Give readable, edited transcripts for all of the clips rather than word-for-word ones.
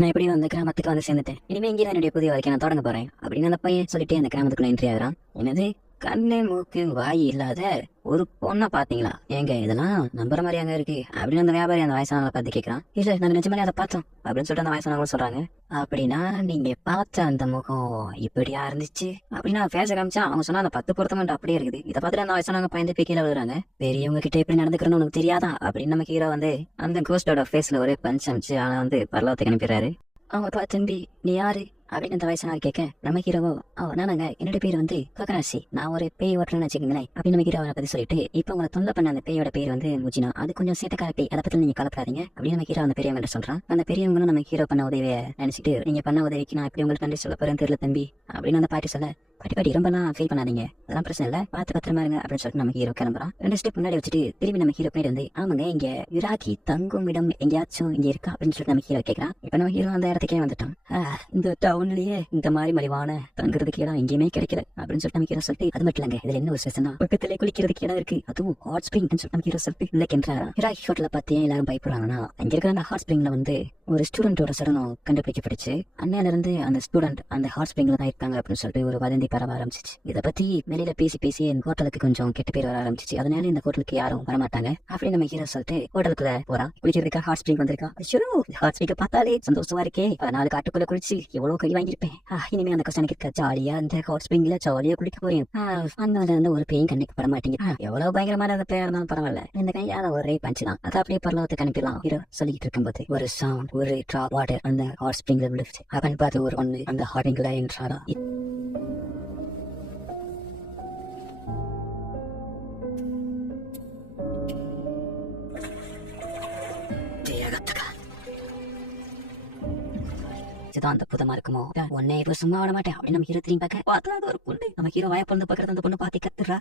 நான் எப்படி அந்த கிராமத்துக்கு வந்து சேர்ந்துட்டேன். இனிமே இங்கே என்னுடைய புதிய வாழ்க்கை நான் தொடங்க போறேன் அப்படின்னு அந்த பையன் சொல்லிட்டு அந்த கிராமத்துக்குள்ள என்ட்ரி ஆகுறான். என்னது, கண்ணு மூக்கு வாய் இல்லாத ஒரு பொண்ணை பாத்தீங்களா? ஏங்க இதெல்லாம் நம்புற மாதிரி அங்க இருக்கு அப்படின்னு அந்த வியாபாரி அந்த வயசானவங்களை பார்த்து கேட்கறான். இல்ல நாங்க நிஜமாலே அதை பார்த்தோம் அப்படின்னு சொல்லிட்டு அந்த வயசானவங்க சொல்றாங்க. அப்படின்னா நீங்க பார்த்த அந்த முகம் இப்படியா இருந்துச்சு அப்படின்னு பேச காமிச்சா அவங்க சொன்னா அந்த 10 பொருத்தம் அப்படியே இருக்குது. இதை பார்த்துட்டு அந்த வயசானவங்க பயந்து போய் கீழே விழுறாங்க. பெரியவங்க கிட்ட எப்படி நடந்துக்கிறோன்னு உனக்கு தெரியாதா அப்படின்னு நம்ம ஹீரோ வந்து அந்த கோஸ்டோட ஃபேஸ்ல ஒரு பஞ்ச் அமிச்சு ஆனா வந்து பரலோகத்துக்கு அனுப்பிடுறாரு. அவங்க தம்பி நீ யாரு அப்படின்னு அந்த வயசான கேட்க நம்ம ஹீரோவோ நானாங்க என்னோட பேர் வந்து ககராசி, நான் ஒரு பேய் ஓட்டுறேன்னு வச்சுக்கோங்களேன் அப்படின்னு நம்ம ஹீரோவை பத்தி சொல்லிட்டு இப்ப உங்களை தொல்லை பண்ண அந்த பேயோட பேர் வந்து முஜினா, அது கொஞ்சம் சேட்டக்கார பேய், அதை பத்தி நீங்க கலப்படாதீங்க அப்படின்னு நம்ம ஹீரோ அந்த பெரியவங்க சொல்றான். அந்த பெரியவங்களும் நம்ம ஹீரோ பண்ண உதவியை நினைச்சிட்டு நீங்க பண்ண உதவிக்கு நான் எப்படி உங்களுக்கு நன்றி சொல்ல போறேன்னு தெரியல தம்பி அப்படின்னு அந்த பாட்டி சொல்ல, பாட்டி ரொம்பலாம் ஃபீல் பண்ணாதீங்க, அதெல்லாம் பிரச்சனை இல்ல, பார்த்து பத்திரமா இருங்க அப்படின்னு சொல்லிட்டு நம்ம ஹீரோ கிளம்புறான். 2 ஸ்டெப் முன்னாடி வச்சுட்டு திரும்பி நம்ம ஹீரோ பின்னாடி வந்து ஆமாங்க இங்க யுராகி தங்கும் இடம் எங்கேயாச்சும் இங்க இருக்கா அப்படின்னு சொல்லிட்டு நம்ம ஹீரோ கேட்கறான். இப்ப நம்ம ஹீரோ அந்த இடத்துக்கே வந்துட்டான். இந்த டவுன்லயே இந்த மாதிரி மலிவான தங்குறதுக்கு இடம் எங்கேயுமே கிடைக்கல அப்படின்னு சொல்லிட்டு நம்ம ஹீரோ சொல்லிட்டு, அது மட்டும் இல்லங்க இதுல என்ன ஒரு ஸ்பெஷல்னா பக்கத்துல குளிக்கிறதுக்கு இடம் இருக்கு, அதுவும் ஹாட் ஸ்பிரிங் சொல்லிட்டு நம்ம ஹீரோ சொல்லிட்டு இல்ல கென்றாரா. யுராகி ஹோட்டல பார்த்தே எல்லாரும் பயப்படுறாங்கன்னா அங்க இருக்கிற அந்த ஹாட் ஸ்பிரிங்ல வந்து ஒரு ஸ்டூடெண்டோட சடனம் கண்டுபிடிக்கப்படுச்சு. அன்னையில இருந்து அந்த ஸ்டூடெண்ட் அந்த ஹாட் ஸ்பிரிங்ல தான் இருக்காங்க அப்படின்னு சொல்லிட்டு ஒரு வதந்தி பரவ ஆரம்பிச்சிச்சு. இதை பத்தி வெளியில பேசி என் ஹோட்டலுக்கு கொஞ்சம் கெட்ட பேர் வர ஆரம்பிச்சிச்சு. அதனால இந்த ஹோட்டலுக்கு யாரும் வரமாட்டாங்க அப்படின்னு நம்ம ஹீரோ சொல்லிட்டு ஹோட்டலுக்குள்ள போறான். குளிக்கிறதுக்கா ஹாட் ஸ்பிரிங் வந்திருக்கா. ஹாட் ஸ்பிரிங்க பார்த்தாலே சந்தோஷமா இருக்கே, 4 காட்டுக்குள்ள குளிச்சு எவ்வளவு கறி வாங்கியிருப்பேன், இனிமே அந்த கஷ்டம் எனக்கு ஜாலியா இந்த ஹாட் ஸ்பிரிங்ல ஜாலியா குளிக்க போறேன். அந்த இருந்து ஒரு பெயின் கண்ணுக்கு பட மாட்டீங்க, எவ்வளவு பயங்கரமான அந்த பேர் இருந்தாலும் பரவாயில்ல, இந்த கையால ஒரே பஞ்சு தான், அதை அப்படியே பரலோகத்துக்கு அனுப்பிடலாம் ஹீரோ சொல்லிட்டு இருக்கும்போது ஒரு சவுண்ட், ஒரு டிராப் வாட்டர் அந்த ஹாட் ஸ்பிரிங்ல விழுந்துச்சு. அப்படின்னு பார்த்து ஒரு ஒண்ணு அந்த ஹாட் ஸ்பிரிங்ல என்றாரா. அந்த புதமா இருக்குமோ உன்னை இப்ப சும்மா விட மாட்டேன் அப்படின்னு நம்ம ஹீரோ திரும்பி பார்க்க பார்த்தா அது ஒரு பொண்ணு. நம்ம ஹீரோ வாய பொண்ணு பாக்குறது அந்த பொண்ணு பாத்தி கத்துறா.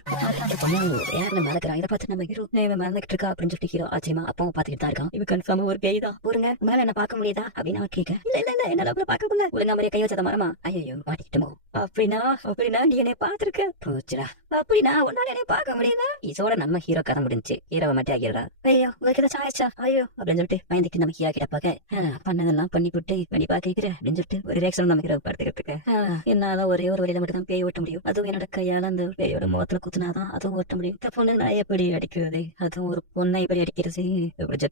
அந்த பொண்ணு ஏன் மறக்கிறா. இதை பார்த்து நம்ம ஹீரோ மறந்துட்டு இருக்கா அப்படின்னு சொல்லிட்டு ஹீரோ ஆச்சரியமா அப்பாவும் பாத்துக்கிட்டு தான் இருக்கான். இவ கன்ஃபார்மா ஒரு பேய் தான். போருங்க உங்களால என்ன பார்க்க முடியுதா அப்படின்னு அவன் கேட்க, இல்ல என்னால பார்க்க முடியல, ஒழுங்கா மாதிரியே கை வச்சத மரமா, ஐயோ மாட்டிக்கிட்டோமோ, அப்படின்னா நீ என்னை பாத்துருக்க போச்சுடா, அப்படின்னா உன்னால என்னை பார்க்க முடியல. இதோட நம்ம ஹீரோ கதை முடிஞ்சு ஹீரோவை மட்டும் ஆகிடுறா. ஐயோ உங்களுக்கு ஏதாச்சும் ஆயிடுச்சா ஐயோ அப்படின்னு சொல்லிட்டு பயந்துட்டு நம்ம ஹீரோ கிட்ட பார்க்க, பண்ணதெல்லாம் பண்ணி போட்டு பண்ணி பாக்கிறேன் அப்படின்னு சொல்லிட்டு ஒரு ரியாக்ஷன் நம்ம ஹீரோ பார்த்துக்கிட்டு என்னால ஒரே ஒரு வழியில மட்டும் தான் பேய் ஓட்ட முடியும், அதுவும் என்னோட கையால அந்த பேயோட முகத்துல குத்துனாதான் அதுவும் ஓட்ட முடியும். இந்த பொண்ணு நான் எப்படி அடிக்கிறது, அதுவும் ஒரு பொண்ணை எப்படி அடிக்கிறது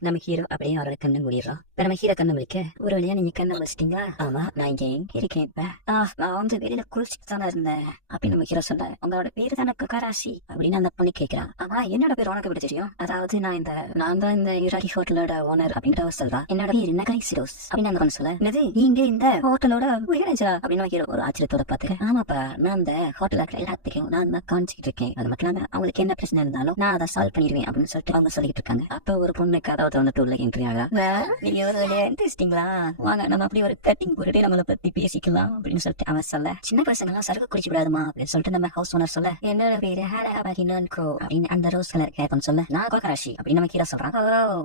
நம்ம ஹீரோ அப்படியே அவரோட கண்ணு முடிடுறான். இப்ப நம்ம ஹீரோ கண்ணு முடிக்க, ஒரு வழியா நீங்க கண்ணை முடிச்சிட்டீங்களா? ஆமா நான் இங்க எங்க இருக்கேன், இப்ப நான் வந்து வெளியில குளிச்சுட்டு தானே இருந்தேன் அப்படின்னு நம்ம ஹீரோ சொல்ல, உங்களோட பேரு தானே ககராசி அப்படின்னு அந்த பொண்ணு கேட்கிறான். ஆமா என்னோட பேர் உனக்கு எப்படி தெரியும்? அதாவது நான் தான் இந்த யுராகி ஹோட்டலோட ஓனர் அப்படின்றவ சொல்றான். என்னோட பேர் நகை சிரோஸ் அப்படின்னு அந்த பொண்ணு சொல்ல, என்னது நீங்க இந்த ஹோட்டலோட உயரஞ்சா அப்படின்னு ஹீரோ ஒரு ஆச்சரியத்தோட பாத்துக்க, ஆமாப்பா நான் அந்த ஹோட்டல்ல இருக்கிற எல்லாத்துக்கும் நான் தான் காமிச்சிட்டு இருக்கேன், அது மட்டும் இல்லாம அவங்களுக்கு என்ன பிரச்சனை இருந்தாலும் நான் அதை சால்வ் பண்ணிடுவேன் அப்படின்னு சொல்லிட்டு அவங்க சொல்லிட்டு இருக்காங்க. அப்ப ஒரு பொண்ணு கதவை வந்துட்டு உள்ள என்ட்ரி ஆகா. நீங்க ஒரு வழியா இன்ட்ரெஸ்டிங்களா, வாங்க நம்ம அப்படி ஒரு கட்டிங் போட்டுட்டு நம்மளை பத்தி பேசிக்கலாம் அப்படின்னு சொல்லிட்டு அவன் சொல்ல, சின்ன பசங்க எல்லாம் சரக்கு குடிச்சு விடாதுமா அப்படின்னு சொல்லிட்டு நம்ம ஹவுஸ் ஓனர் சொல்ல, என்னோட பேரு அப்படின்னு அந்த ரோஸ் கலர் கேட்பன்னு சொல்ல, நான் கோகராசி அப்படின்னு நம்ம ஹீரோ சொல்றான்.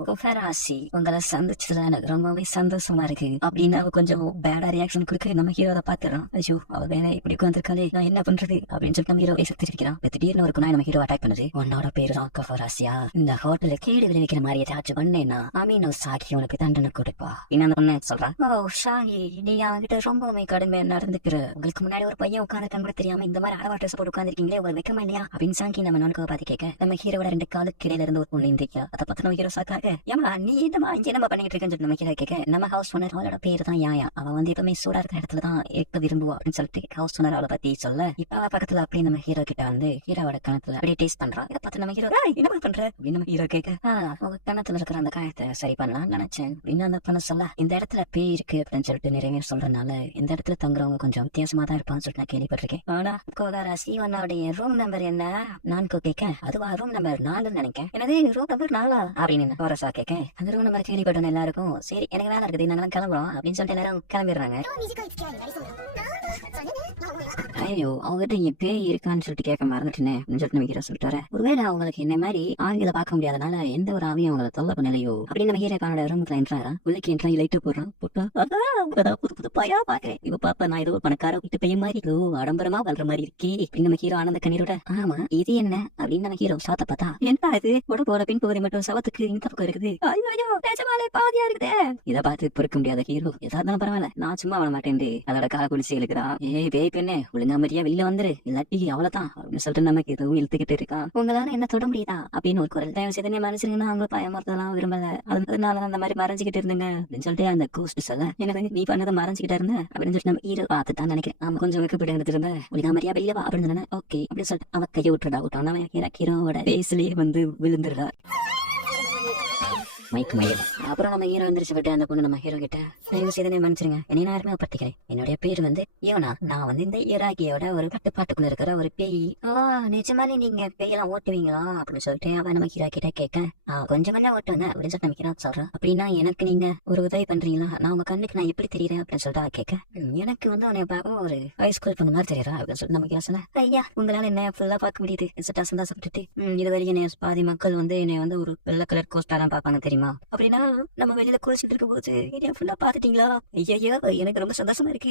கோகராசி உங்களை சந்திச்சதுல எனக்கு ரொம்பவே சந்தோஷமா இருக்கு அப்படின்னு அவ கொஞ்சம் பேடா ரியாக்ஷன் கொடுக்க நம்ம ஹீரோ அதை பாத்துறான். ஐயோ அவ வேணா இப்படி உட்காந்துருக்காளே, நான் என்ன பண்றது அப்படின்னு சொல்லிட்டு நம்ம ஹீரோ திருக்கிறான். திடீர்னு ஒரு குணாய் நம்ம ஹீரோ அட்டாக் பண்ணுது. உன்னோட பேரு தான் கஃபராசியா, இந்த ஹோட்டல கேடு விளைவிக்கிற மாதிரி ஏதாச்சும் பண்ணேன்னா அமீனோ சாக்கி உனக்கு தண்டனை கொடுப்பா இன்னும் பொண்ணு சொல்றான். ஓ ஷாகி நீ என்கிட்ட ரொம்பவுமே கடுமையா நடந்துக்கிற, உங்களுக்கு முன்னாடி ஒரு பையன் உட்காந்துருக்கான் கூட தெரியாம இந்த மாதிரி அடவா ட்ரெஸ் போட்டு உட்காந்துருக்கீங்களே, உங்களுக்கு வைக்கமா இல்லையா அப்படின்னு சாங்கி நம்ம நானுக்கு பார்த்து கேட்க, நம்ம ஹீரோட 2 காலுக்கு இடையில இருந்து ஒரு பொண்ணு இந்திக்கா. அதை பார்த்து நம்ம ஹீரோ சாக்காக, ஏமா நீ என்னமா இங்க என்ன பண்ணிட்டு இருக்கேன்னு சொல்லிட்டு நம்ம ஹீரோ கேட்க, நம்ம ஹவுஸ் ஓனர் அவளோட பேரு தான் யாயா, அவன் வந்து எப்பவுமே சூடா இருக்கிற இடத்துல தான் இருக்க விரும்புவா அப்படின்னு சொல்லிட்டு ஹவுஸ் ஓனர் அவளை பத்தி சொல்ல, இப்ப பக்கத்துல அப்படியே நம்ம ஹீரோ கிட்ட வந்து ஹீரோட கணத்துல அப்படியே டேஸ்ட் பண்றான். இதை பார்த்து நம்ம ஹீரோ என்ன பண்ற அப்படின்னு நம்ம ஹீரோ கேட்க, உங்க கணத்துல இருக்கிற அந்த காயத்தை சரி பண்ணலாம்னு நினைச்சேன் அப்படின்னு அந்த பண்ண சொல்ல, இந்த இடத்துல பேய் இருக்கு அப்படின்னு சொல்லிட்டு நிறைய சொல்றதுனால இந்த இடத்துல தங்குறவங்க கொஞ்சம் வித்தியாசமா தான் இருப்பான்னு சொல்லிட்டு நான் கேள்விப்பட்டிருக்கேன். ஆனா கோகராசி உன்னோடைய ரூம் நம்பர் என்ன நான் கேட்க, அதுவா ரூம் நம்பர் 4 நினைக்கேன், எனது ரூம் நம்பர் 4 அப்படின்னு கோரஸா கேட்க, அந்த ரூம் நம்பர் கேள்விப்பட்டோம் எல்லாருக்கும், சரி எனக்கு வேலை இருக்குது நாங்களாம் கிளம்புறோம் அப்படின்னு சொல்லிட்டு எல்லாரும் கிளம்பிடுறாங்க. ஐயோ அவங்ககிட்ட இங்க பேய் இருக்கான்னு சொல்லிட்டு கேட்க மறந்துட்டேனே அப்படின்னு சொல்லிட்டு நம்ம ஹீரோ சொல்லிட்டாரு. ஒருவேளை அவங்களுக்கு என்ன மாதிரி ஆவிகளை பார்க்க முடியாதனால எந்த ஒரு ஆவியும் அவங்களை தொல்லை பண்ணலையோ அப்படின்னு நம்ம ஹீரோக்கானோட ரூமுக்கு என்ட்ராரா. உள்ளக்கு என்ட்ரா லைட்டை போடுறான். போட்டா புது புது பையா பாக்குறேன். இப்ப பாப்பா நான் ஏதோ பணக்கார வீட்டு பையன் மாதிரி ஆடம்பரமா வளர்ற மாதிரி இருக்கே அப்படின்னு நம்ம ஹீரோ ஆனந்த கண்ணீரோட ஆமா இது என்ன அப்படின்னு நம்ம ஹீரோ சாத்த பார்த்தா என்ன இது உடம்போட பின் பகுதி மட்டும் சவத்துக்கு இந்த பக்கம் இருக்குது. பாதியா இருக்குதே. இதை பார்த்து பொறுக்க முடியாத ஹீரோ எதா இருந்தாலும் பரவாயில்ல நான் சும்மா வர மாட்டேன் அதோட கால குடிச்சு இழுக்கிறான். ஏய் பேய் பெண்ணே ஒழுங்கா மாதிரியா வெளில வந்துரு இல்லாட்டி அவ்வளவுதான் அப்படின்னு சொல்லிட்டு நமக்கு எதுவும் இழுத்துக்கிட்டு இருக்கான். உங்களால என்ன தொட முடியுதா அப்படின்னு ஒரு குரல் தயவு செய்து மறைச்சிருங்கன்னா அவங்க பயமறதெல்லாம் விரும்பல அதனால அந்த மாதிரி மறைஞ்சுக்கிட்டு இருந்துங்க அப்படின்னு சொல்லிட்டு அந்த கோஸ்ட் சொல்ல எனக்கு நீ பண்ணதை மறைஞ்சுக்கிட்டே இருந்த அப்படின்னு சொல்லிட்டு நம்ம ஹீரோ பார்த்துதான் நினைக்கிறேன். ஆமா கொஞ்சம் வைக்கப்படுங்க திரும்ப ஒழுங்கா மாதிரியா வெளில வா அப்படின்னு சொன்னேன். ஓகே அப்படின்னு சொல்லிட்டு அவன் கையை விட்டுறா விட்டான். அவன் ஹீரோவோட பேஸ்லயே வந்து விழுந்துடுறா. மைக் மயில் அப்புறம் நம்ம ஹீரோ வந்துருச்சு விட்டு அந்த பொண்ணு நம்ம ஹீரோ கிட்ட தயவு செய்து மன்னிச்சிருங்க என்னை நான் அறிமுகப்படுத்திக்கிறேன். என்னுடைய பேர் வந்து யோனா. நான் வந்து இந்த ஈராக்கியோட ஒரு கட்டுப்பாட்டுக்குள்ள இருக்கிற ஒரு பேய். நிஜமாலே நீங்க பேயெல்லாம் ஓட்டுவீங்களா அப்படின்னு சொல்லிட்டு அவன் நம்ம ஹீரோ கிட்ட கேட்க கொஞ்சம் கொஞ்சம் ஓட்டுவேங்க அப்படின்னு சொல்லிட்டு நம்ம ஹீரோ சொல்றேன். அப்படின்னா எனக்கு நீங்க ஒரு உதவி பண்றீங்களா நான் உங்க கண்ணுக்கு நான் எப்படி தெரியுறேன் அப்படின்னு சொல்லிட்டு அவ கேட்க எனக்கு வந்து அவனை பார்க்க ஒரு ஹை ஸ்கூல் பொண்ணு மாதிரி தெரியுறா அப்படின்னு சொல்லிட்டு நம்ம ஹீரோ சொன்ன. ஐயா உங்களால என்ன ஃபுல்லா பார்க்க முடியுது சந்தோஷப்பட்டுட்டு இது வரைக்கும் என்ன பாதி மக்கள் வந்து என்னை வந்து ஒரு வெள்ளை கலர் கோஸ்டா தான் பார்ப்பாங்க தெரியுமா அப்படின்னா நம்ம வெளியில குளிச்சுட்டு இருக்கும் போது ஃபுல்லா பாத்துட்டீங்களா. ஐயா எனக்கு ரொம்ப சந்தோஷமா இருக்கு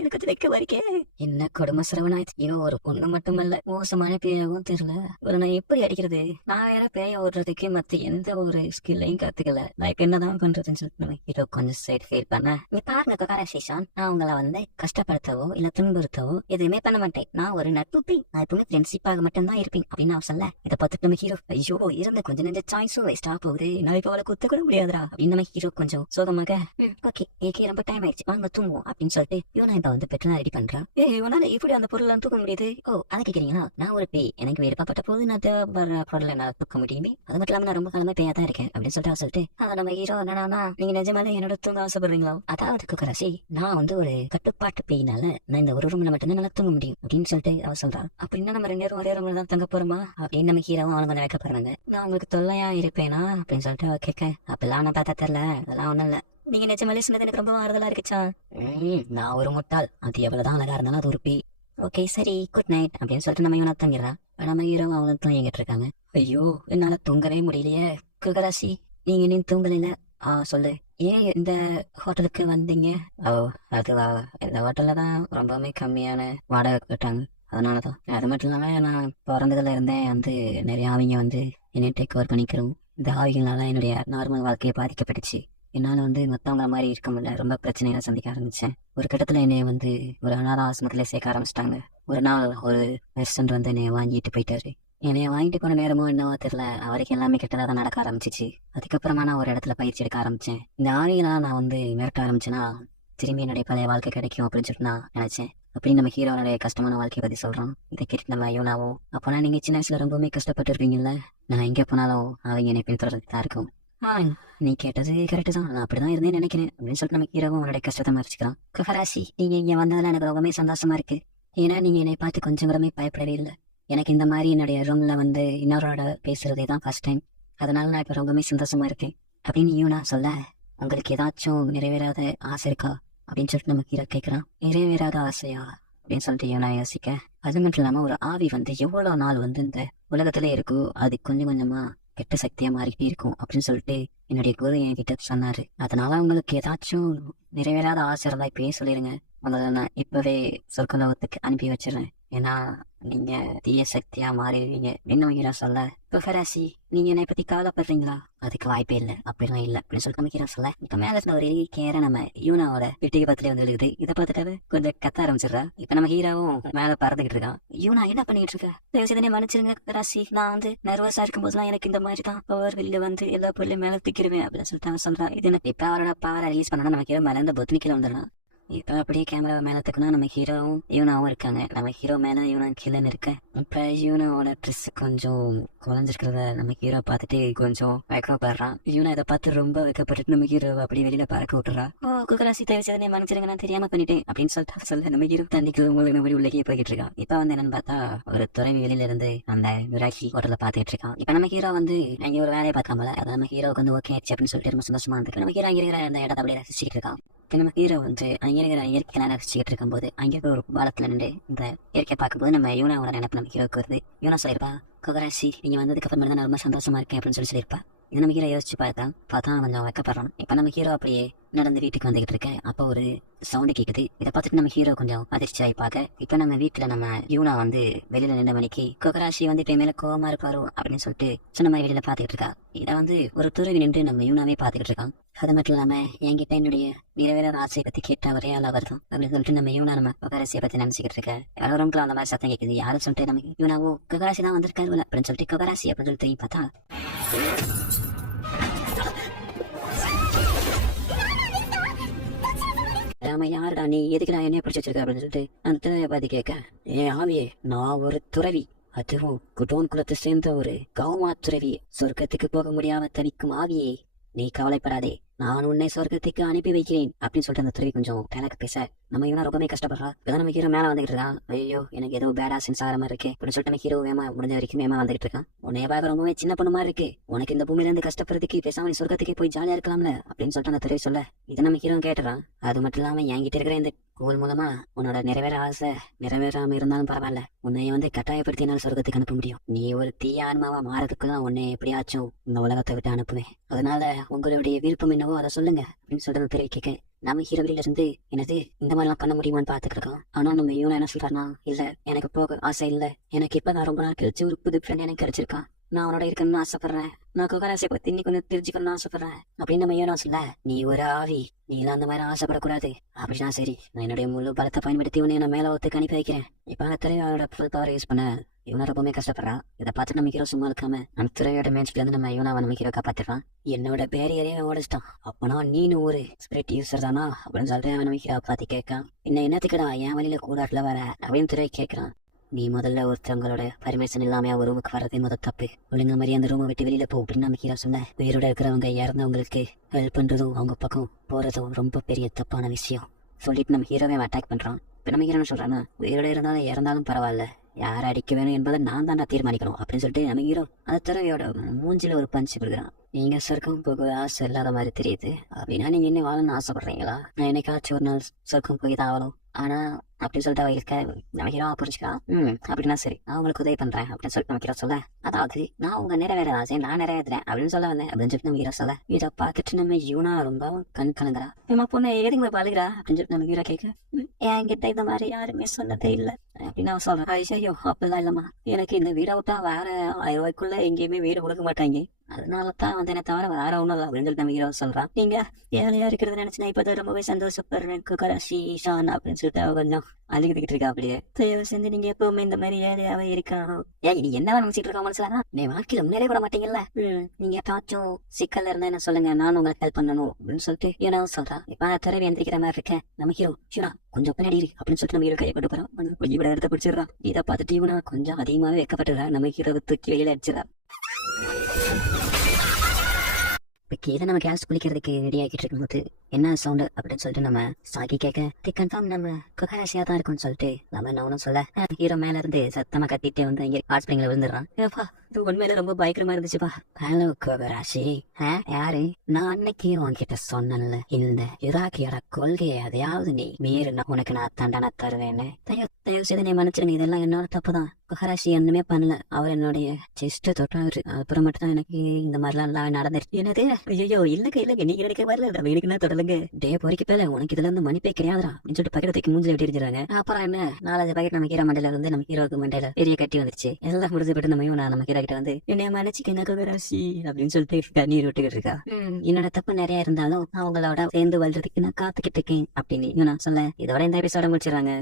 எனக்கு வைக்க வரைக்கே என்ன கொடுமை சிரவணாய். இவன் ஒரு பொண்ணு மட்டுமல்ல மோசமான பேயாவும் தெரியல ஒரு நான் எப்படி அடிக்கிறது. நான் வேற பேய ஓடுறதுக்கு மத்த எந்த ஒரு ஸ்கில்லையும் கத்துக்கல. லைக் என்னதான் பண்றதுன்னு சொல்லிட்டு நம்ம ஹீரோ கொஞ்சம் சைட் ஃபீல் பண்ண. நீ பாருங்க கொக்காரேஷன் நான் உங்களை வந்து கஷ்டப்படுத்தவோ இல்ல துன்புறுத்தவோ எதுவுமே பண்ண மாட்டேன். நான் ஒரு நட்பு நான் எப்பவுமே ஃப்ரெண்ட்ஷிப்பாக மட்டும் தான் இருப்பேன் அப்படின்னு அவன் சொல்ல. இதை பார்த்துட்டு நம்ம ஹீரோ ஐயோ இருந்த கொஞ்சம் நெஞ்ச சாய்ஸும் வேஸ்டா போகுது நான் இப்ப அவளை குத்த கூட முடியாதுரா அப்படின்னு நம்ம ஹீரோ கொஞ்சம் சோகமாக ஓகே ஏகே ரொம்ப டைம் ஆயிடுச்சு வாங்க தூங்குவோம் அப்படின்னு சொல்லிட்டு இவனா இப்ப வந்து பெட்ரோல் ரெடி பண்றான். இவனால எப்படி அந்த பொருள் எல்லாம் தூக்க முடியுது. அதை கேக்குறீங்களா நான் ஒரு பேய் எனக்கு விருப்பப்பட்ட போது நான் பொருளை என்னால தூக்க முடியுமே அது மட்டும் இல்லாம நான் ரொம்ப காலமா பேயா தான் இருக்கேன் அப்படின்னு சொல்லிட்டு நம்ம ஹீரோ என்னன்னா நீங்க நிஜமாலே என்னோட தூங்க ஆசைப்படுறீங்களா. அதாவது குக்கராசி நான் வந்து ஒரு கட்டுப்பாட்டு பேயினால நான் இந்த ஒரு ரூம்ல மட்டும்தான் நல்லா தூங்க முடியும் அப்படின்னு சொல்லிட்டு அவ சொல்றான். அப்படின்னா நம்ம 2 பேரும் ஒரே ரூம்ல தான் தங்க போறோமா அப்படின்னு நம்ம ஹீரோவும் அவனுக்கு கொஞ்சம் வைக்கப்படுறாங்க. நான் உங்களுக்கு தொல்லையா இருப்பேனா அப்படின்னு சொல்லிட்டு அவ கேட்க அப்பெல்லாம் நான் பார்த்தா தெரியல அதெல்லாம் ஒண்ணும் இல்ல நீங்க நிஜமாலே சொன்னது எனக்கு ரொம்ப ஆறுதலா இருக்குச்சா. நான் ஒரு முட்டாள் அது எவ்வளவுதான் அழகா இருந்தாலும் அது ஒரு பேய். ஓகே சரி குட் நைட் அப்படின்னு சொல்லிட்டு நம்ம இவனை தங்கிடுறான். நம்ம ஹீரோ அவனுக்கு தூங்கிட்டு இருக்காங்க. ஐயோ என்னால தூங்கவே முடியலையே. குகராசி நீங்க நீ தூங்கல சொல்லு ஏன் இந்த ஹோட்டலுக்கு வந்தீங்க. அதுவா இந்த ஹோட்டல்ல தான் ரொம்பவுமே கம்மியான வாடகை கட்டாங்க அதனாலதான். அது மட்டும் இல்லாம நான் பிறந்ததுல இருந்தே வந்து நிறைய ஆவிங்க வந்து என்னை டேக் ஓவர் பண்ணிக்கிறோம். இந்த ஆவிகளால என்னுடைய நார்மல் வாழ்க்கையை பாதிக்கப்பட்டுச்சு. என்னால வந்து மத்தவங்க மாதிரி இருக்க முடியல ரொம்ப பிரச்சனைகளை சந்திக்க ஆரம்பிச்சேன். ஒரு கட்டத்துல என்னைய வந்து ஒரு அனாத ஆசிரமத்துல சேர்க்க ஆரம்பிச்சிட்டாங்க. ஒரு நாள் ஒரு பெர்சன் வந்து என்னைய வாங்கிட்டு போயிட்டாரு. என்னைய வாங்கிட்டு போன நேரமோ என்னவோ தெரியல அவருக்கு எல்லாமே கெட்டதா தான் நடக்க ஆரம்பிச்சிச்சு. அதுக்கப்புறமா நான் ஒரு இடத்துல பயிற்சி எடுக்க ஆரம்பிச்சேன். இந்த ஆவிகளால நான் வந்து மிரட்ட ஆரம்பிச்சேன்னா திரும்பி என்னுடைய பழைய வாழ்க்கை கிடைக்கும் அப்படின்னு சொல்லிட்டு நான் நினைச்சேன். அப்படின்னு நம்ம ஹீரோனுடைய கஷ்டமான வாழ்க்கையை பத்தி சொல்றோம். இதை கேட்டு நம்ம யோனாவும் அப்போனா நீங்க சின்ன வயசுல ரொம்பவுமே கஷ்டப்பட்டு இருப்பீங்கல்ல. நான் எங்க போனாலும் அவங்க என்னை பின்தொடர்றதுக்கு தான் இருக்கும். நீ கேட்டது கரெக்டு தான் நான் அப்படிதான் இருந்தேன்னு நினைக்கிறேன் அப்படின்னு சொல்லிட்டு நம்ம ஹீரோவும் அவனுடைய கஷ்டத்தை மறைச்சிக்கிறான். குஹராசி நீங்க இங்க வந்ததுல எனக்கு ரொம்பவே சந்தோஷமா இருக்கு. ஏன்னா நீங்க என்னை பார்த்து கொஞ்சம் கூடமே பயப்படவே இல்லை. எனக்கு இந்த மாதிரி என்னுடைய ரூம்ல வந்து இன்னொருட பேசுறதே தான் ஃபர்ஸ்ட் டைம். அதனால நான் இப்ப ரொம்பவே சந்தோஷமா இருக்கேன் அப்படின்னு யோனா சொல்ல. உங்களுக்கு ஏதாச்சும் நிறைவேறாத ஆசை இருக்கா அப்படின்னு சொல்லிட்டு நம்ம ஹீரோ கேட்கிறான். நிறைவேறாத ஆசையா அப்படின்னு சொல்லிட்டு யோனா யோசிக்க. அது மட்டும் இல்லாம ஒரு ஆவி வந்து எவ்வளவு நாள் வந்து இந்த உலகத்துல இருக்கோ அது கொஞ்சம் கொஞ்சமா கெட்ட சக்தியா மாறிக்கிட்டே இருக்கும் அப்படின்னு சொல்லிட்டு என்னுடைய குரு என்கிட்ட சொன்னாரு. அதனால உங்களுக்கு ஏதாச்சும் நிறைவேறாத ஆசை இருந்தா இப்பயே சொல்லிருங்க. உங்களை நான் இப்பவே சொற்கலோகத்துக்கு அனுப்பி வச்சிடறேன். ஏன்னா நீங்க தீய சக்தியா மாறிடுவீங்க இன்னும் ஹீரோ சொல்ல. இப்போ ஃபெராசி நீங்க என்னை பத்தி கவலைப்படுறீங்களா. அதுக்கு வாய்ப்பே இல்லை அப்படிலாம் இல்லை அப்படின்னு சொல்லிட்டு நம்ம ஹீரோ சொல்ல. இப்ப மேல இருந்த ஒரு கேர நம்ம யூனாவோட வீட்டுக்கு பத்திலே வந்து எழுதுது. இதை பார்த்துட்டு கொஞ்சம் கத்த ஆரம்பிச்சிடுறா. இப்ப நம்ம ஹீரோவும் மேல பறந்துகிட்டு இருக்கான். யூனா என்ன பண்ணிட்டு இருக்க தயவுசெய்து மன்னிச்சிருங்க ராசி. நான் வந்து நர்வஸா இருக்கும் போதுலாம் எனக்கு இந்த மாதிரி தான் பவர் வெளியில வந்து எல்லா பொருளையும் மேல தூக்கிடுவேன் அப்படின்னு சொல்லிட்டு அவன் சொல்றான். இது எனக்கு இப்ப அவரோட பவரை ரிலீஸ் பண்ணா நம்ம ஹீரோ மேல இருந்து பொத்துனிக்கல வந்துடலாம். இப்ப அப்படியே கேமரா மேல தக்குனா நம்ம ஹீரோவும் யூனாவும் இருக்காங்க. நம்ம ஹீரோ மேல யூனா கீழன்னு இருக்க. இப்ப யூனாவோட ட்ரெஸ் கொஞ்சம் குறைஞ்சிருக்கிறத நம்ம ஹீரோ பார்த்துட்டு கொஞ்சம் வைக்கப்படுறான். யூனா இதை பார்த்து ரொம்ப வைக்கப்பட்டு நம்ம ஹீரோ அப்படியே வெளியில பறக்க விட்டுறா. குகராசி தயவுசெய்து மன்னிச்சிருங்க நான் தெரியாம பண்ணிட்டேன் அப்படின்னு சொல்லிட்டு சொல்ல நம்ம ஹீரோ தண்ணிக்கு உங்களுக்கு நம்ம உள்ளே போய்கிட்டு இருக்கான். இப்ப வந்து என்னன்னு பார்த்தா ஒரு துறைவி வெளியில இருந்து அந்த விராக்கி ஹோட்டல பாத்துட்டு இருக்கான். இப்ப நம்ம ஹீரோ வந்து அங்க ஒரு வேலையை பார்க்காமல அதை நம்ம ஹீரோக்கு வந்து ஓகே ஆச்சு அப்படின்னு சொல்லிட்டு ரொம்ப சந்தோஷமா இருக்கு. நம்ம ஹீரோ அங்க இருக்கிற அந்த இடத்த அப்படியே ரசிச்சுட்டு இருக்கான். நம்ம ஹீரோ வந்து அங்கே இருக்கிற இயற்கையெல்லாம் ரசிச்சுக்கிட்டு இருக்கும்போது அங்கே இருக்கிற ஒரு பாலத்துல நின்று இந்த இயற்கையை பார்க்கும்போது நம்ம யூனாவோட நினைப்பு நம்ம ஹீரோக்கு வருது. யூனா சொல்லியிருப்பா, கொகராசி நீங்க வந்ததுக்கு அப்புறமா தான் நான் ரொம்ப சந்தோஷமா இருக்கேன் அப்படின்னு சொல்லியிருப்பா. இது நம்ம ஹீரோ யோசிச்சு பார்த்தா கொஞ்சம் வைக்கப்படுறோம். இப்ப நம்ம ஹீரோ அப்படியே நடந்து வீட்டுக்கு வந்துகிட்டு இருக்கேன். அப்போ ஒரு சவுண்டு கேக்குது. இதை பார்த்துட்டு நம்ம ஹீரோ கொஞ்சம் அதிர்ச்சி ஆயிப்பாக்க. இப்ப நம்ம வீட்டுல நம்ம யூனா வந்து வெளியில 2 மணிக்கு கொகராசி வந்து இப்ப மேல கோவமா இருப்பாரோ அப்படின்னு சொல்லிட்டு சொன்ன மாதிரி வெளியில பாத்துக்கிட்டு இருக்கா. இதை வந்து ஒரு துறவி நின்று நம்ம யூனாவே பாத்துக்கிட்டு இருக்கான். அது மட்டும் இல்லாம என்கிட்ட என்னுடைய நிறைவேறாத ஆசையை பத்தி கேட்ட ஒரே ஆளா வருதும் அப்படின்னு சொல்லிட்டு நம்ம யூனா நம்ம கொகராசியை பத்தி நினைச்சுக்கிட்டு இருக்க. யாரோ ரொம்ப அந்த மாதிரி சத்தம் கேக்குது. யாரும் சொல்லிட்டு நம்ம யூனாவோ கொகராசி தான் வந்திருக்காரு அப்படின்னு சொல்லிட்டு கொகராசி அப்படின்னு சொல்லிட்டு திரும்பி பார்த்தா யாருடா நீ எதுக்கு நான் என்ன பிடிச்சி வச்சிருக்க அப்படின்னு சொல்லிட்டு அந்த துறவியை பார்த்து கேட்க, ஏன் ஆவியே நான் ஒரு துறவி, அதுவும் குடோன் குலத்தை சேர்ந்த ஒரு கௌமா துறவி, சொர்க்கத்துக்கு போக முடியாம தவிக்கும் ஆவியே நீ கவலைப்படாதே, நான் உன்னை சொர்க்கத்துக்கு அனுப்பி வைக்கிறேன் அப்படின்னு சொல்லிட்டு அந்த துறவி கொஞ்சம் டைலாக் பேச நம்ம இவனா ரொம்பவே கஷ்டப்படுறா. இப்பதான் நம்ம ஹீரோ மேல வந்துகிட்டு இருக்கான். ஐயோ எனக்கு ஏதோ பேடா சென்ஸ் ஆகிற மாதிரி இருக்கு அப்படின்னு சொல்லிட்டு நம்ம ஹீரோ வேமா முடிஞ்ச வரைக்கும் வேமா வந்துகிட்டு இருக்கான். உன்னைய பார்க்க ரொம்பவே சின்ன பொண்ணு மாதிரி இருக்கு, உனக்கு இந்த பூமியில இருந்து கஷ்டப்படுறதுக்கு பேசாம நீ சொர்க்கத்துக்கே போய் ஜாலியா இருக்கலாம்ல அப்படின்னு சொல்லிட்டு அந்த துறவி சொல்ல இதை நம்ம ஹீரோ கேட்டுறான். அது மட்டும் இல்லாம என்கிட்ட இருக்கிற இந்த கோல் மூலமா உன்னோட நிறைவேற ஆசை நிறைவேறாம இருந்தாலும் பரவாயில்ல, உன்னைய வந்து கட்டாயப்படுத்தி என்னால் சொர்க்கத்துக்கு அனுப்ப முடியும். நீ ஒரு தீய ஆன்மாவா மாறதுக்குலாம் உன்னை எப்படியாச்சும் இந்த உலகத்தை விட்டு அனுப்புவேன். அதனால உங்களுடைய விருப்பம் என்னவோ அதை சொல்லுங்க அப்படின்னு சொல்றது தெரிவிக்க நம்ம ஹீரோவில இருந்து என்னது இந்த மாதிரி எல்லாம் பண்ண முடியுமான்னு பாத்துட்டு இருக்கோம். ஆனா நம்ம யூனா என்ன சொல்றானா, இல்ல எனக்கு போக ஆசை இல்ல, எனக்கு இப்பதான் ரொம்ப நாள் கழிச்சு ஒரு புது ஃப்ரெண்ட் எனக்கு கிடைச்சிருக்கான், நான் அவனோட இருக்கணும்னு ஆசைப்படுறேன், நான் கொகராசியை பத்தி இன்னைக்கு கொஞ்சம் தெரிஞ்சுக்கணும்னு ஆசைப்படுறேன் அப்படின்னு நம்ம யூனா சொல்ல, நீ ஒரு ஆவி, நீ எல்லாம் அந்த மாதிரி ஆசைப்படக்கூடாது அப்படின்னா சரி, நான் என்னுடைய முழு பலத்தை பயன்படுத்தி உன்னை நான் மேல ஒத்துக்கு அனுப்பி வைக்கிறேன். இப்ப அந்த துறையோட ஃபுல் பவர் யூஸ் பண்ண இவனை ரொம்பவே கஷ்டப்படுறான். இதை பார்த்து நம்ம ஹீரோ சும்மா இருக்காம அந்த துறையோட மேட்ச்ல இருந்து நம்ம யூனாவை நம்ம ஹீரோ காப்பாத்திடுறான். என்னோட பேரியரே ஓடிச்சிட்டான், அப்பனா நீனு ஒரு ஸ்பிரிட் யூசர் தானா அப்படின்னு சொல்லிட்டு அவன் நம்ம ஹீரோ பார்த்து கேட்கான். என்னத்துக்குடா என் வழியில கூடாட்டுல வர அப்படின்னு துறை கேட்கறான். நீ முதல்ல ஒருத்தவங்களோட பர்மிஷன் இல்லாம ஒரு ரூமுக்கு வர்றதே முதல் தப்பு, ஒழுங்க மாதிரி அந்த ரூமை விட்டு வெளியில போ அப்படின்னு நம்ம ஹீரோ சொன்ன. உயிரோட இருக்கிறவங்க இறந்தவங்களுக்கு ஹெல்ப் பண்றதும் அவங்க பக்கம் போறதும் ரொம்ப பெரிய தப்பான விஷயம் சொல்லிட்டு நம்ம ஹீரோவை அட்டாக் பண்றான். இப்ப நம்ம ஹீரோன்னு சொல்றான்னா, உயிரோட இருந்தாலும் இறந்தாலும் பரவாயில்ல, யாரை அடிக்க வேணும் என்பதை நான் தான் தீர்மானிக்கணும் அப்படின்னு சொல்லிட்டு நம்ம ஹீரோ அந்த துறவியோட மூஞ்சில ஒரு பஞ்சு கொடுக்குறான். நீங்க சொர்க்கம் போக ஆசை இல்லாத மாதிரி தெரியுது, அப்படின்னா நீங்க என்ன வாழணும்னு ஆசைப்படுறீங்களா? நான் என்னைக்காச்சும் ஒரு நாள் சொர்க்கம் போய் தான் ஆகணும், ஆனா அப்படின்னு சொல்லிட்டு அவங்களுக்கு நம்ம ஹீரோ புரிஞ்சுக்கலாம். அப்படின்னா சரி நான் உங்களுக்கு உதவி பண்றேன் அப்படின்னு சொல்லிட்டு நம்ம ஹீரோ சொல்ல, அதாவது நான் உங்க நிறைவேற ஆசை நான் நிறைவேறேன் அப்படின்னு சொல்ல வந்தேன் அப்படின்னு சொல்லிட்டு நம்ம ஹீரோ சொல்ல, இதை பார்த்துட்டு நம்ம யூனா ரொம்ப கண் கலங்குறா. நம்ம பொண்ணு எதுக்கு போய் பழகுறா அப்படின்னு சொல்லிட்டு நம்ம ஹீரோ கேட்க, என்கிட்ட இந்த மாதிரி யாருமே சொன்னதே இல்லை அப்படின்னு நான் சொல்றேன். ஐயோ அப்படிலாம் இல்லம்மா, எனக்கு இந்த வீடை விட்டா வேற 1000 ரூபாய்க்குள்ள எங்கேயுமே வீடு கொடுக்க மாட்டாங்க, அதனாலதான் வந்து என்ன தவிர வேற ஒண்ணும் இல்லை அப்படின்னு சொல்லிட்டு நம்ம ஹீரோ சொல்றான். நீங்க ஏழையா இருக்கிறத நினைச்சு நான் இப்பதான் ரொம்பவே சந்தோஷப்படுறேன் கொகராசி ஷான் அப்படின்னு சொல்லிட்டு அவ கொஞ்சம் அழுகிட்டு இருக்கா. அப்படியே தயவு செஞ்சு நீங்க எப்பவுமே இந்த மாதிரி ஏழையாவே இருக்கணும். ஏன் நீ என்னதான் நினைச்சிட்டு இருக்கா மனசுல, நீ வாழ்க்கையில முன்னேறே கூட மாட்டீங்கல்ல, நீங்க ஏதாச்சும் சிக்கல்ல இருந்தா என்ன சொல்லுங்க, நான் உங்களுக்கு ஹெல்ப் பண்ணணும் அப்படின்னு சொல்லிட்டு ஏன்னா சொல்றான். இப்ப துறவி எந்திரிக்கிற மாதிரி இருக்கேன். நம்ம ஹீரோ ஷூனா கொஞ்சம் பின்னாடி இரு அப்படின்னு சொல்லிட்டு நம்ம ஹீரோ கையை கொண்டு போறோம். கொஞ்சம் விட எடுத்து பிடிச்சிடுறான். இதை பார்த்துட்டு இவனா கொஞ்சம் அதிகமாவே வைக்கப்பட்டுறா. நம்ம ஹீரோவை தூக்கி வெளியில அடிச்சிடா. கீழே நம்ம கேஸ் குளிக்கிறதுக்கு ரெடி ஆகிட்டு இருக்கும்போது என்ன சவுண்டு அப்படின்னு சொல்லிட்டு நம்ம சாக்கி கேட்க கன்ஃபார்ம் நம்ம கொகராசியா தான் இருக்கும்னு சொல்லிட்டு நம்ம என்ன ஒன்றும் சொல்ல ஹீரோ மேல இருந்து சத்தமா கத்திட்டு வந்து இங்க ஹாட் ஸ்பிரிங்ல விழுந்துடுறான். இது உண்மையில ரொம்ப பயங்கரமா இருந்துச்சுப்பா. ஹலோ கொகராசி, யாரு? நான் அன்னைக்கு உன்கிட்ட சொன்னேன்ல, இந்த இராக்கியோட கொள்கையை அதையாவது நீ மீறி உனக்கு நான் தண்டனை தருவேன்னு. தயவு செய்து நீ மன்னிச்சிருங்க, இதெல்லாம் என்னோட தப்புதான். கொகராசி ஒண்ணுமே பண்ணல, அவர் என்னுடைய செஸ்ட தொட்டாரு, அப்புறம் மட்டும் தான் எனக்கு இந்த மாதிரிலாம் நடந்துருச்சு. என்னது? ஐயோ இல்லங்க நீங்க நினைக்க வரல, எனக்கு என்ன தொடலுங்க டே பொறிக்க பேல உனக்கு இதுல இருந்து மன்னிப்பே கிடையாதுரா அப்படின்னு சொல்லிட்டு பக்கத்துக்கு மூஞ்சில விட்டு இருக்காங்க. அப்புறம் என்ன 4-5 பாக்கெட் நம்ம ஹீரோ மண்டையில வந்து நம்ம ஹீரோக்கு மண்டையில பெரிய கட்டி வந்துருச்சு. எல்லாம் முடிஞ்சு போட்டு நம்ம ஹீரோ கிட்ட வந்து என்னைய மன்னிச்சுக்கங்க கொகராசி அப்படின்னு சொல்லிட்டு கண்ணீர் விட்டுக்கிட்டு இருக்கா. என்னோட தப்பு நிறைய இருந்தாலும் அவங்களோட சேர்ந்து வாழ்றதுக்கு நான் காத்துக்கிட்டு இருக்கேன் அப்படின்னு நான் சொல்ல. இதோட இந்த எபிசோட முடிச்சிடறாங்க.